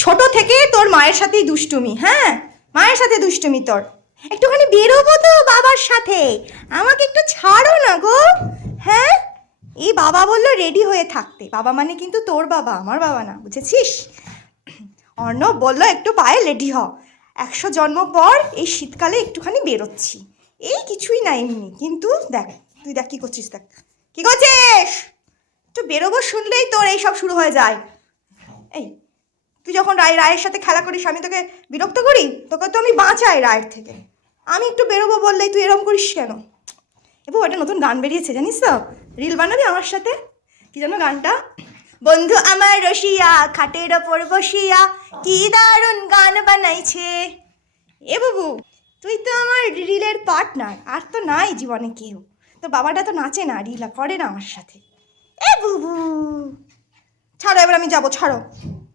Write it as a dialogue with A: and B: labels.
A: ছোট থেকে তোর মায়ের সাথেই দুষ্টুমি হ্যাঁ? মায়ের সাথে দুষ্টুমি তোর। একটুখানি বেরোবো তো বাবার সাথে। আমাকে একটু ছাড়ো না গো হ্যাঁ? এই বাবা বলল রেডি হয়ে থাকতে। বাবা মানে কিন্তু তোর বাবা, আমার বাবা না, বুঝেছিস? অর্ণব বলল, একটু পায়ে রেডি হ। একশো জন্ম পর এই শীতকালে একটুখানি বেরোচ্ছি। এই কিছুই না এমনি, কিন্তু দেখ, তুই দেখ কী করছিস, দেখ। কী করছিস? একটু বেরোবো শুনলেই তোর এই সব শুরু হয়ে যায়। এই তুই যখন রায়, রায়ের সাথে খেলা করিস, আমি তোকে বিরক্ত করি? তোকে তো আমি বাঁচাই রায়ের থেকে। আমি একটু বেরোবো বললেই তুই এরম করিস কেন? এবং একটা নতুন গান বেরিয়েছে, জানিস তো? রিল বানাবি আমার সাথে? কি যেন গানটা? বন্ধু আমার রসিয়া, খাটের ওপর বসিয়া, কি দারুণ গান বানাইছে। এ বাবু, তুই তো আমার রিলের পার্টনার, আর তো নাই জীবনে কেউ। তোর বাবাটা তো নাচে না, রিলা, করে না আমার সাথে। এ বুবু! ছাড়ো, এবার আমি যাব, ছাড়ো।